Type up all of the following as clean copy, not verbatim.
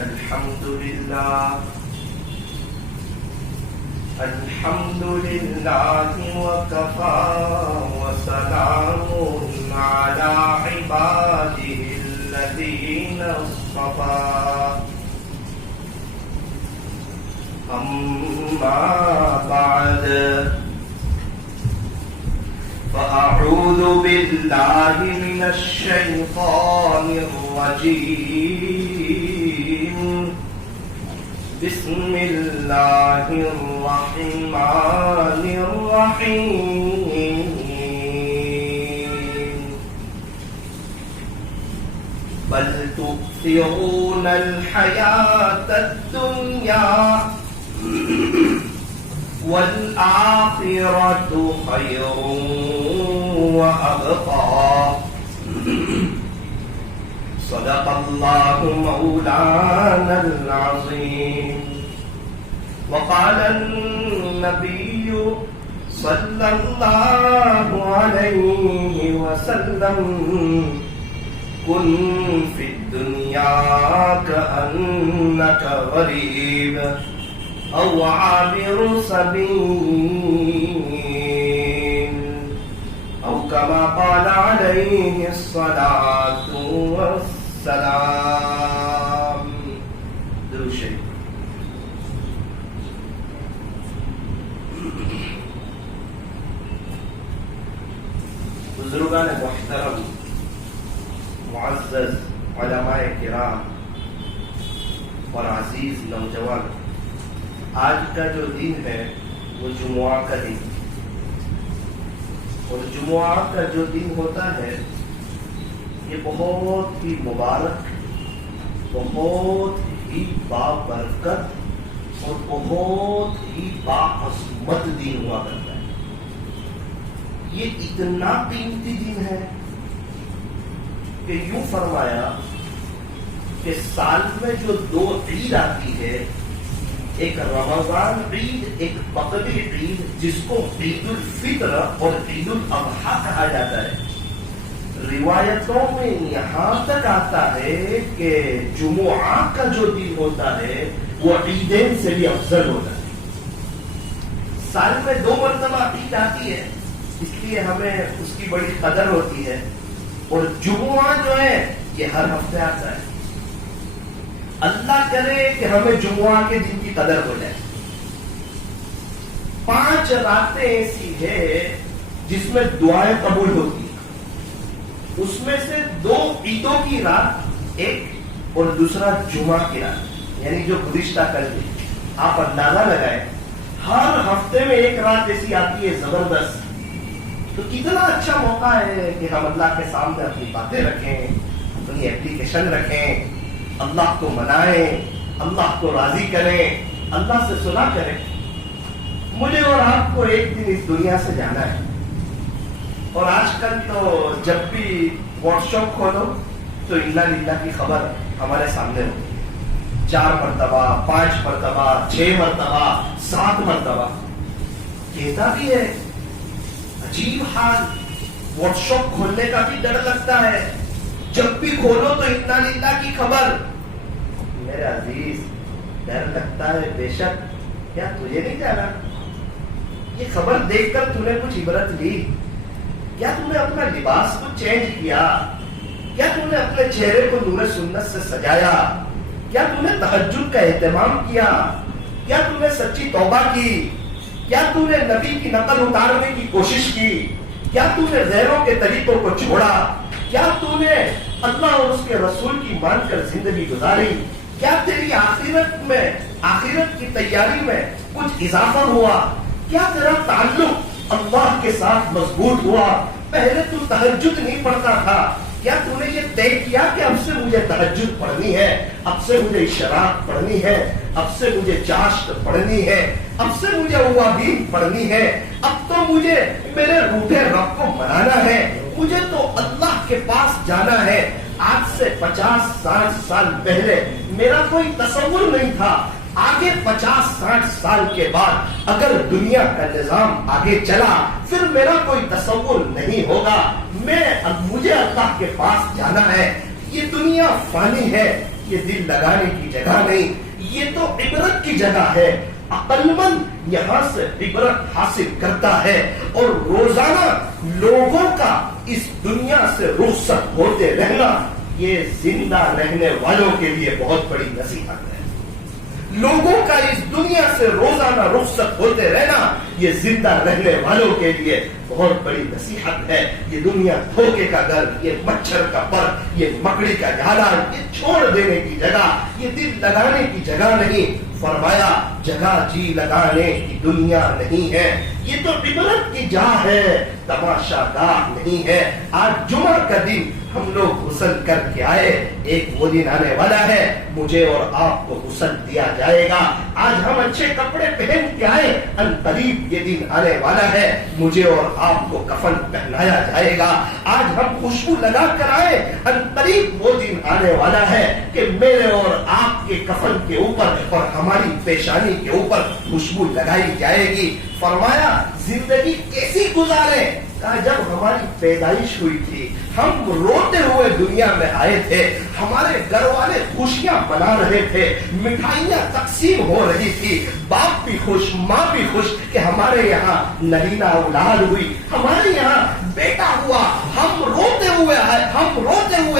الحمد لله وكفى وسلام على عباده الذين اصطفى أما بعد فأعوذ بالله من الشيطان الرجيم بسم الله الرحمن الرحيم بل تؤثرون الحياة الدنيا والآخرة خير وأبقى صدق الله مولانا العظيم وقال النبي صلى الله عليه وسلم كن في الدنيا كأنك غريب أو عابر سبيل أو كما قال عليه الصلاة والسلام. درود شریف. بزرگان محترم، معزز علماء کرام اور عزیز نوجوان، آج کا جو دن ہے وہ جمعہ کا دن، اور جمعہ کا جو دن ہوتا ہے یہ بہت ہی مبارک، بہت ہی بابرکت اور بہت ہی باعظمت دن ہوا کرتا ہے. یہ اتنا قیمتی دن ہے کہ یوں فرمایا کہ سال میں جو دو عید آتی ہے، ایک رمضان عید، ایک بقری عید، جس کو عید الفطر اور عید الاضحیٰ کہا جاتا ہے. روایتوں میں یہاں تک آتا ہے کہ جمعہ کا جو دن ہوتا ہے وہ عیدین سے بھی افضل ہوتا ہے. سال میں 2 مرتبہ عید آتی ہے، اس لیے ہمیں اس کی بڑی قدر ہوتی ہے، اور جمعہ جو ہے یہ ہر ہفتے آتا ہے. اللہ کرے کہ ہمیں جمعہ کے دن کی قدر ہو جائے. 5 راتیں ایسی ہے جس میں دعائیں قبول ہوتی ہیں. اس میں سے 2 عیدوں کی رات، ایک اور دوسرا جمعہ کی رات، یعنی جو گزشتہ کل تھی. آپ اندازہ لگائیں، ہر ہفتے میں ایک رات ایسی آتی ہے زبردست. تو کتنا اچھا موقع ہے کہ ہم اللہ کے سامنے اپنی باتیں رکھیں، اپنی اپلیکیشن رکھیں، اللہ کو منائیں، اللہ کو راضی کریں، اللہ سے صلح کریں. مجھے اور آپ کو ایک دن اس دنیا سے جانا ہے، اور آج کل تو جب بھی واٹس ایپ کھولو تو انا للہ کی خبر ہمارے سامنے ہوتی ہے. 4 مرتبہ، 5 مرتبہ، 6 مرتبہ، 7 مرتبہ. کہتا بھی ہے عجیب حال، واٹس ایپ کھولنے کا بھی ڈر لگتا ہے. جب بھی کھولو تو انا للہ کی خبر. میرے عزیز، ڈر لگتا ہے بے شک، کیا تجھے نہیں جانا؟ یہ خبر دیکھ کر تو نے کچھ عبرت لی؟ کیا تم نے اپنا لباس کو چینج کیا؟ کیا تم نے اپنے چہرے کو نور سنت سے سجایا؟ کیا تم نے تہجد کا اہتمام کیا؟ کیا تم نے سچی توبہ کی؟ کیا تم نے نبی کی نقل اتارنے کی کوشش کی؟ کیا تم نے غیروں کے طریقوں کو چھوڑا؟ کیا تم نے اللہ اور اس کے رسول کی مان کر زندگی گزاری؟ کیا تیری آخرت کی تیاری میں کچھ اضافہ ہوا؟ کیا تیرا تعلق اللہ کے ساتھ مضبوط ہوا؟ پہلے تو تہجد نہیں پڑھتا تھا، کیا تم نے یہ طے کیا کہ اب سے مجھے تہجد پڑھنی ہے، اب سے مجھے اشراق پڑھنی ہے، اب سے مجھے چاشت پڑھنی ہے، اب سے مجھے اوابین پڑھنی ہے، اب تو مجھے میرے روٹے رب کو منانا ہے، مجھے تو اللہ کے پاس جانا ہے. آج سے 50-60 سال پہلے میرا کوئی تصور نہیں تھا. آگے 50-60 سال کے بعد اگر دنیا کا نظام آگے چلا پھر میرا کوئی تصور نہیں ہوگا. مجھے اللہ کے پاس جانا ہے. یہ دنیا فانی ہے، یہ دل لگانے کی جگہ نہیں، یہ تو عبرت کی جگہ ہے۔ عقل مند یہاں سے عبرت حاصل کرتا ہے، اور روزانہ لوگوں کا اس دنیا سے رخصت ہوتے رہنا یہ زندہ رہنے والوں کے لیے بہت بڑی نصیحت ہے۔ لوگوں کا اس دنیا سے روزانہ رخصت ہوتے رہنا یہ زندہ رہنے والوں کے لیے بہت بڑی نصیحت ہے۔ یہ دنیا دھوکے کا گھر، یہ مچھر کا پر، یہ مکڑی کا جالا، یہ چھوڑ دینے کی جگہ، یہ دل لگانے کی جگہ نہیں۔ فرمایا جگہ جی لگانے کی دنیا نہیں ہے، یہ تو عبرت کی جا ہے، تماشا گاہ نہیں ہے۔ آج جمعہ کا دن ہم لوگ غسل کر کے آئے، ایک وہ دن آنے والا ہے مجھے اور آپ کو غسل دیا جائے گا۔ آج ہم اچھے کپڑے پہن کے آئے، ان قریب یہ دن آنے والا ہے مجھے اور آپ کو کفن پہنایا جائے گا۔ آج ہم خوشبو لگا کر آئے، ان قریب وہ دن آنے والا ہے کہ میرے اور آپ کے کفن کے اوپر اور ہماری پیشانی کے اوپر خوشبو لگائی جائے گی۔ فرمایا زندگی کیسی گزارے؟ کہا جب ہماری پیدائش ہوئی تھی ہم روتے ہوئے دنیا میں آئے تھے، ہمارے گھر والے خوشیاں منا رہے تھے، مٹھائیاں تقسیم ہو رہی تھی، باپ بھی خوش ماں بھی خوش کہ ہمارے یہاں نگینا اولاد ہوئی، ہمارے یہاں بیٹا ہوا، ہم روتے ہوئے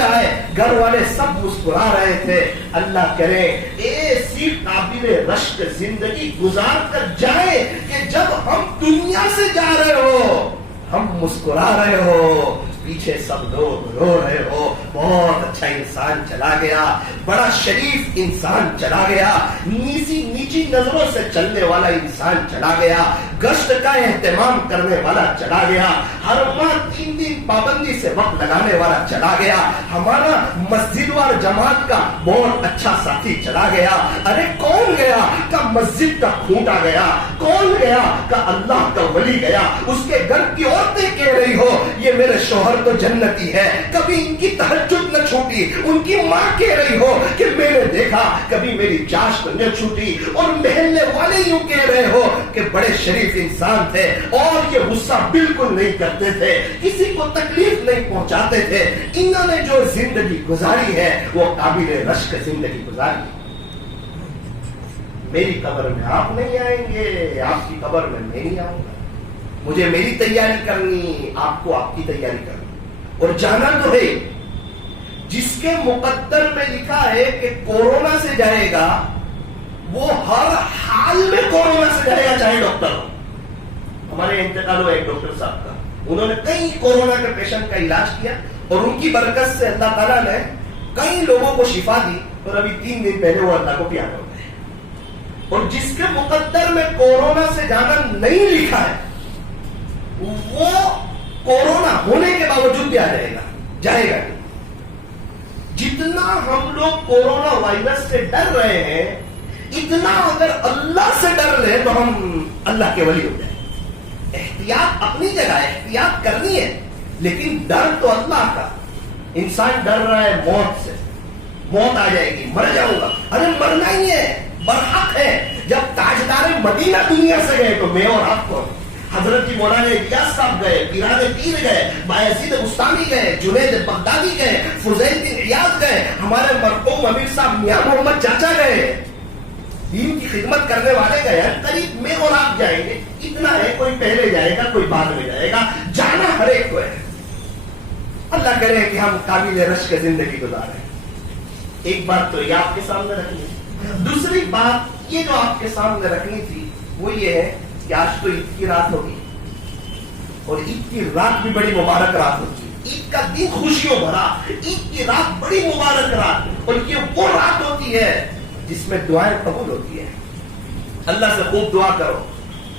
آئے، گھر والے سب مسکرا رہے تھے۔ اللہ کرے ایسی قابل رشک زندگی گزار کر جائے کہ جب ہم دنیا سے جا رہے ہو ہم مسکرا رہے ہو، پیچھے سب لوگ رو رہے ہو، بہت اچھا انسان چلا گیا، بڑا شریف انسان چلا گیا، نیچی نظروں سے چلنے والا انسان چلا گیا، گشت کا اہتمام کرنے والا چلا گیا، ہر ماہ 3 دن پابندی سے وقت لگانے والا چلا گیا، ہمارا مسجد وار جماعت کا بہت اچھا ساتھی چلا گیا۔ ارے کون گیا؟ کا مسجد کا کھوٹا گیا، کون گیا؟ کا اللہ کا ولی گیا۔ اس کے گھر کی عورتیں کہہ رہی ہو یہ میرے شوہر تو جنتی ہے، کبھی ان کی تہجد نہ چھوٹی، ان کی ماں کہہ رہی ہو کہ میں نے دیکھا کبھی میری چاشت نہ چھوٹی، اور محلے والے یوں کہہ رہے ہو کہ بڑے شریف انسان تھے اور یہ غصہ بالکل نہیں کرتے تھے، کسی کو تکلیف نہیں پہنچاتے تھے۔ انہوں نے جو زندگی گزاری ہے وہ قابل رشک زندگی گزاری ہے۔ میری قبر میں آپ نہیں آئیں گے، آپ کی قبر میں میں نہیں آؤں گا، مجھے میری تیاری کرنی، آپ کو آپ کی تیاری کرنی، اور جانا تو ہے۔ جس کے مقدر میں لکھا ہے کہ کورونا سے جائے گا وہ ہر حال میں کورونا سے جائے گا، چاہے ڈاکٹر ہو۔ ہمارے انتقال ہوا ایک ڈاکٹر صاحب کا، انہوں نے کئی کورونا کے پیشنٹ کا علاج کیا اور ان کی برکت سے اللہ تعالیٰ نے کئی لوگوں کو شفا دی، اور ابھی 3 دن پہلے وہ اللہ کو پیارا ہو گئے۔ اور جس کے مقدر میں کورونا سے جانا نہیں لکھا ہے وہ کورونا ہونے کے باوجود بھی آ جائے گا نہیں۔ جتنا ہم لوگ کورونا وائرس سے ڈر رہے ہیں اتنا اگر اللہ سے ڈر لیں تو ہم اللہ کے ولی ہو جائیں۔ احتیاط اپنی جگہ احتیاط کرنی ہے، لیکن ڈر تو اللہ کا۔ انسان ڈر رہا ہے موت سے، موت آ جائے گی، مر جاؤں گا۔ ارے مرنا ہی ہے، برحق ہے۔ جب تاجدار مدینہ دنیا سے گئے تو میں اور آپ کو حضرت جی مولانا الیاس صاحب گئے، پیران پیر گئے، بایزید بستانی گئے، جنید بغدادی گئے، فضیل بن عیاض گئے، ہمارے مرحوم امیر صاحب میاں محمد چاچا گئے، دین کی خدمت کرنے والے گئے۔ قریب میں اور آپ جائیں گے، اتنا ہے، کوئی پہلے جائے گا کوئی بعد میں جائے گا، جانا ہر ایک کو ہے۔ اللہ کرے کہ ہم قابل رشک زندگی گزاریں۔ ایک بات تو یہ آپ کے سامنے رکھنی ہے۔ دوسری بات یہ جو آپ کے سامنے رکھنی تھی وہ یہ ہے کہ آج تو عید کی رات ہوگی، اور عید کی رات بھی بڑی مبارک رات ہوتی ہے۔ عید کا دن خوشیوں بھرا، عید کی رات بڑی مبارک رات، اور یہ وہ رات ہوتی ہے جس میں دعائیں قبول ہوتی ہے۔ اللہ سے خوب دعا کرو۔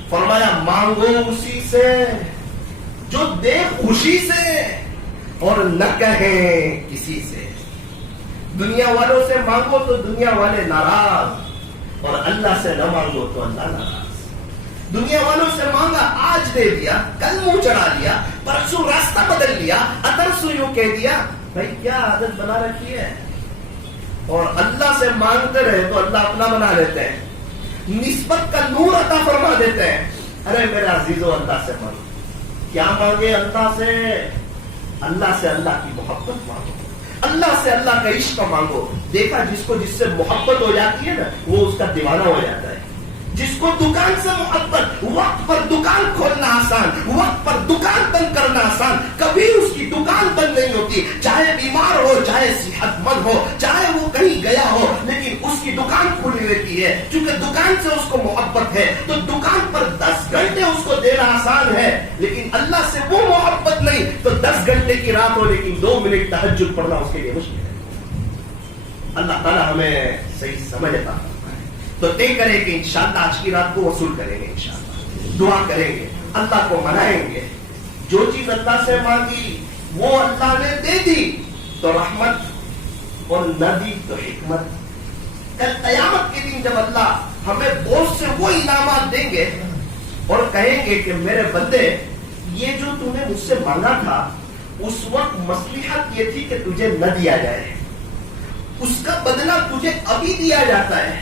فرمایا مانگو اسی سے جو دے خوشی سے، اور نہ کہیں کسی سے۔ دنیا والوں سے مانگو تو دنیا والے ناراض، اور اللہ سے نہ مانگو تو اللہ ناراض۔ دنیا والوں سے مانگا، آج دے دیا، کل منہ چڑھا لیا، پرسوں راستہ بدل لیا، اترسو یوں کہہ دیا۔ بھائی کیا عادت بنا رکھی ہے؟ اور اللہ سے مانگتے رہے تو اللہ اپنا بنا لیتے ہیں، نسبت کا نور عطا فرما دیتے ہیں۔ ارے میرے عزیزو اللہ سے مانگو، کیا مانگے اللہ سے؟ اللہ سے اللہ کی محبت مانگو، اللہ سے اللہ کا عشق مانگو. دیکھا جس کو جس سے محبت ہو جاتی ہے نا وہ اس کا دیوانہ ہو جاتا ہے. جس کو دکان سے محبت, وقت پر دکان کھولنا آسان, وقت پر دکان بند کرنا آسان, کبھی اس کی دکان بند نہیں ہوتی, چاہے بیمار ہو, چاہے صحت مند ہو, چاہے وہ کہیں گیا ہو, لیکن اس کی دکان کھلی رہتی ہے. چونکہ دکان سے اس کو محبت ہے تو دکان پر 10 گھنٹے اس کو دینا آسان ہے. لیکن اللہ سے وہ محبت نہیں تو 10 گھنٹے کی رات ہو لیکن 2 منٹ تہجد پڑھنا اس کے لیے مشکل ہے. اللہ تعالیٰ ہمیں صحیح سمجھ عطا فرمائے. تو طے کریں کہ انشاءاللہ آج کی رات کو وصول کریں گے, انشاءاللہ دعا کریں گے, اللہ کو منائیں گے. جو چیز اللہ سے مانگی وہ اللہ نے دے دی تو رحمت, اور نہ دی تو حکمت. کل قیامت کے دن جب اللہ ہمیں بہت سے وہ انعامات دیں گے اور کہیں گے کہ میرے بندے یہ جو تم نے مجھ سے مانگا تھا اس وقت مصلحت یہ تھی کہ تجھے نہ دیا جائے, اس کا بدلہ تجھے ابھی دیا جاتا ہے.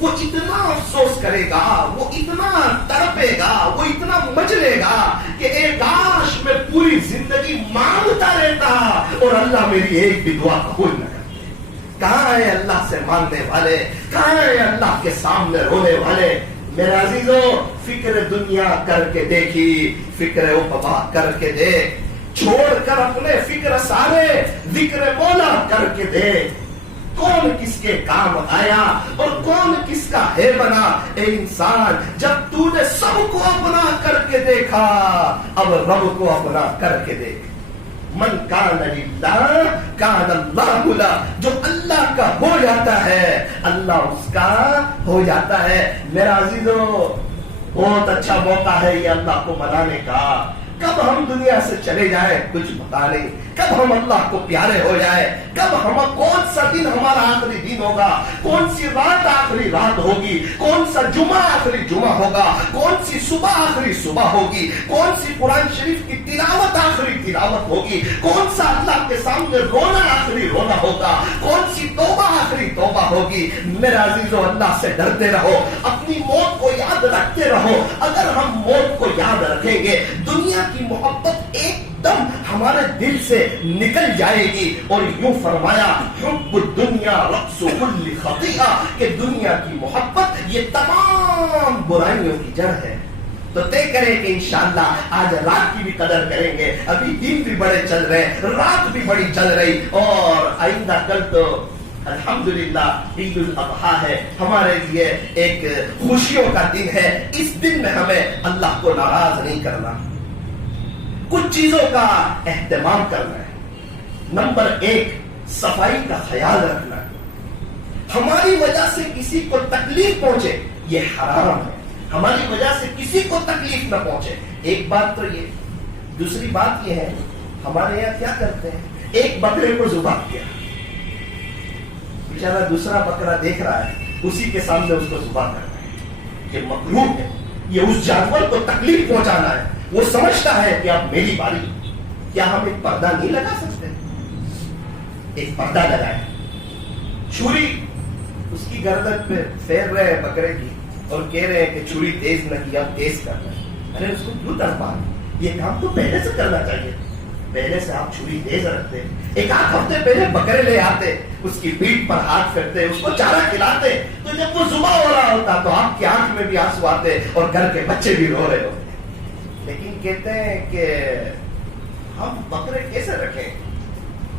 وہ اتنا افسوس کرے گا, وہ اتنا تڑپے گا, وہ اتنا مچلے گا کہ اے کاش میں پوری زندگی مانگتا رہتا اور اللہ میری ایک بھی دعا قبول نہ کرتے. کہاں ہے اللہ سے مانگنے والے, کہاں ہے اللہ کے سامنے رونے والے. میرے عزیزو فکر دنیا کر کے دیکھی, فکر عقبا کر کے دیکھ, چھوڑ کر اپنے فکر سارے ذکر مولا کر کے دیکھ. کون کس کے کام آیا اور کون کس کا ہے بنا. اے انسان جب تو نے سب کو اپنا کر کے دیکھا اب رب کو اپنا کر کے دیکھ. من کان للہ کان اللہ لا, جو اللہ کا ہو جاتا ہے اللہ اس کا ہو جاتا ہے. میرا عزیزو بہت اچھا موقع ہے یہ اللہ کو منانے کا. کب ہم دنیا سے چلے جائیں کچھ پتا نہیں, کب ہم اللہ کو پیارے ہو جائے, کب ہم کون سا دن ہمارا آخری دن ہوگا, کون سی رات آخری رات ہوگی, کون سا جمعہ آخری جمعہ ہوگا, کون سی صبح آخری صبح ہوگی, کون سی قرآن شریف کی تلاوت آخری تلاوت ہوگی, کون سا اللہ کے سامنے رونا آخری رونا ہوگا, کون سی توبہ آخری توبہ ہوگی. میرے عزیزو اللہ سے ڈرتے رہو, اپنی موت کو یاد رکھتے رہو. اگر ہم موت کو یاد رکھیں گے دنیا کی محبت ایک دم ہمارے دل سے نکل جائے گی. اور یوں فرمایا حب الدنیا رأس كل خطیئہ, کہ دنیا کی محبت یہ تمام برائیوں کی جڑ ہے. تو طے کریں کہ انشاءاللہ آج رات کی بھی قدر کریں گے. ابھی دن بھی بڑے چل رہے ہیں, رات بھی بڑی چل رہی, اور آئندہ کل تو الحمدللہ عید الاضحیٰ ہے, ہمارے لیے ایک خوشیوں کا دن ہے. اس دن میں ہمیں اللہ کو ناراض نہیں کرنا, کچھ چیزوں کا اہتمام کرنا ہے. نمبر 1 صفائی کا خیال رکھنا. ہماری وجہ سے کسی کو تکلیف پہنچے یہ حرام ہے, ہماری وجہ سے کسی کو تکلیف نہ پہنچے. ایک بات تو یہ, دوسری بات یہ ہے ہمارے یہاں کیا کرتے ہیں, ایک بکرے کو ذبح کیا, بیچارہ دوسرا بکرا دیکھ رہا ہے, اسی کے سامنے اس کو ذبح کرنا ہے. یہ مکروہ ہے, یہ اس جانور کو تکلیف پہنچانا ہے. وہ سمجھتا ہے کہ اب میری باری. کیا ہم ایک پردہ نہیں لگا سکتے؟ ایک پردہ لگائے, چھری اس کی گردن پہ پھیر رہے ہیں بکرے کی اور کہہ رہے ہیں کہ چھری تیز نہ کی, اب تیز کرنا ہے. ارے اس کو کیوں تڑپا, یہ کام تو پہلے سے کرنا چاہیے. پہلے سے آپ چھری تیز رکھتے, ایک آدھ ہفتے پہلے بکرے لے آتے, اس کی پیٹھ پر ہاتھ پھیرتے, اس کو چارہ کھلاتے, تو جب وہ ذبح ہو رہا ہوتا تو آپ کی آنکھ میں بھی آنسو آتے اور گھر کے بچے بھی رو رہے ہوتے. لیکن کہتے ہیں کہ ہم بکرے کیسے رکھیں,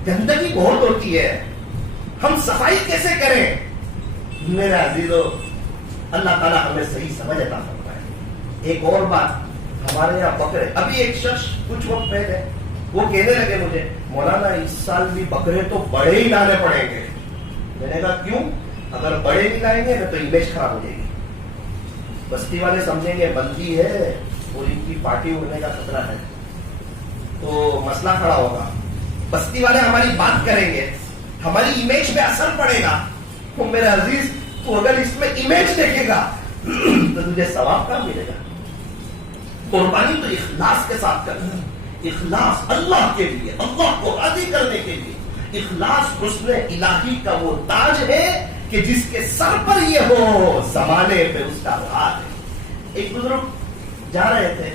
گندگی بہت ہوتی ہے, ہم صفائی کیسے کریں. میرے عزیزو اللہ تعالیٰ ہمیں صحیح سمجھ عطا فرمائے. ایک اور بات, ہمارے یہاں بکرے, ابھی ایک شخص کچھ وقت پہلے وہ کہنے لگے مجھے مولانا اس سال بھی بکرے تو بڑے ہی لانے پڑیں گے. میں نے کہا کیوں, اگر بڑے نہیں لائیں گے تو امیج خراب ہو جائے گی. بستی والے سمجھیں گے بندی ہے اور ان کی پارٹی ہونے کا خطرہ ہے تو مسئلہ کھڑا ہوگا. بستی والے ہماری بات کریں گے, ہماری امیج پہ اثر پڑے گا. تو میرے عزیز تو اگر اس میں امیج دیکھے گا تو تجھے ثواب کا ملے گا. قربانی تو اخلاص کے ساتھ کرنا, اخلاص اللہ کے لیے, اللہ کو راضی کرنے کے لیے. اخلاص حسن الہی کا وہ تاج ہے کہ جس کے سر پر یہ ہو زمانے پہ اس کا راج ہے. ایک بزرگ جا رہے تھے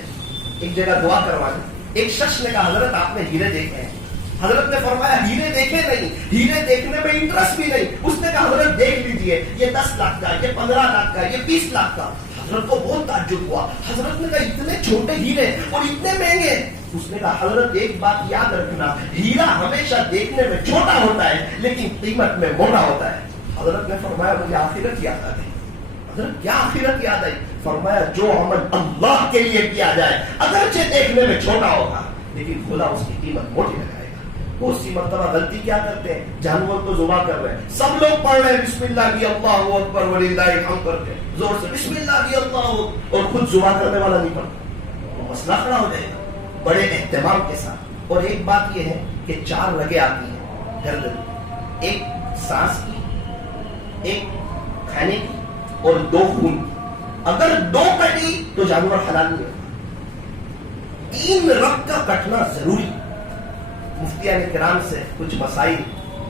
ایک جگہ دعا کروانے, ایک شخص نے کہا حضرت آپ نے ہیرے دیکھے ہیں, حضرت نے فرمایا ہیرے دیکھے نہیں، ہیرے دیکھنے میں انٹرسٹ بھی نہیں. اس نے کہا حضرت دیکھ لیجئے، یہ 10 لاکھ کا، یہ 15 لاکھ کا، یہ 20 لاکھ کا. حضرت کو بہت تعجب ہوا. حضرت نے کہا اتنے چھوٹے ہیرے اور اتنے مہنگے. اس نے کہا حضرت ایک بات یاد رکھنا، ہیرا ہمیشہ دیکھنے میں چھوٹا ہوتا ہے لیکن قیمت میں موٹا ہوتا ہے. حضرت نے فرمایا مجھے آخرت یاد آ گئی. حضرت کیا آخرت یاد آئی؟ فرمایا جو عمل اللہ کے لیے کیا جائے اگرچہ دیکھنے میں چھوٹا ہوگا لیکن خدا اس کی قیمت موٹی لگائے گا. بہت سی مرتبہ غلطی کیا کرتے ہیں، جانور کو ذبح کر رہے ہیں، سب لوگ پڑھ رہے ہیں بسم اللہ بھی اللہ اکبر وللہ الحمد کرتے ہیں زور سے بسم اللہ بھی اللہ، اور خود ذبح کرنے والا نہیں پڑھتا، وہ مسئلہ کھڑا ہو جائے گا. بڑے اہتمام کے ساتھ. اور ایک بات یہ ہے کہ 4 رگیں آتی ہیں گردن، ایک سانس کی، ایک کھانے کی اور 2 خون کی. اگر 2 کٹی تو جانور حلال نہیں ہوگا. 3 رگ کا کٹنا ضروری. مفتیان کرام سے کچھ مسائل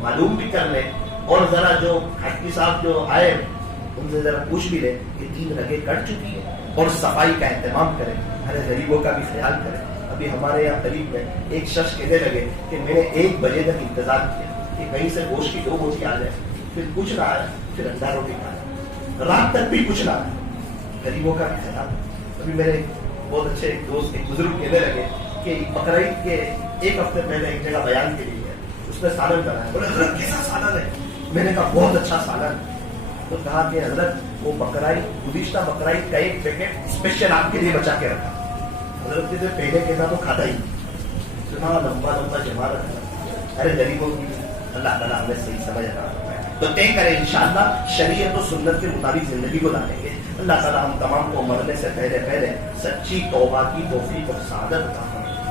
معلوم بھی کر لیں اور ذرا جو حاجی صاحب جو آئے ان سے ذرا پوچھ بھی لیں کہ 3 رگیں کٹ چکی ہیں اور صفائی کا اہتمام کریں، ہمارے غریبوں کا بھی خیال کریں. ابھی ہمارے یہاں قریب میں ایک شخص کہنے لگے کہ میں نے 1 بجے تک انتظار کیا کہ کہیں سے گوشت کی 2 بوٹی آ جائے، پھر کچھ نہ آیا، پھر انڈا روٹی کھایا، رات تک بھی کچھ نہ آیا. غریبوں کا بھی خیال. ابھی میرے بہت اچھے ایک دوست ایک بزرگ کہنے لگے کہ بقرعید کے 1 ہفتے پہلے ایک جگہ بیان کے لیے اس نے سالن بنایا. بولے حضرت کیسا سالن ہے؟ میں نے کہا بہت اچھا سالن. تو کہا کہ حضرت وہ بقرعید گزشتہ بقرعید کا 1 پیکٹ اسپیشل آپ کے لیے بچا کے رکھا. حضرت کے پہلے کہنا تو کھاتا ہی اتنا لمبا لمبا جمع رکھا. ارے غریبوں کی اللہ تعالیٰ ہمیں صحیح سمجھ رہا ہے تو طے کریں انشاءاللہ شریعت و سنت کے مطابق زندگی گزاریں گے. اللہ تعالیٰ ہم تمام کو مرنے سے پہلے سچی توبہ کی توفیق اور سعادت عطا فرمائے.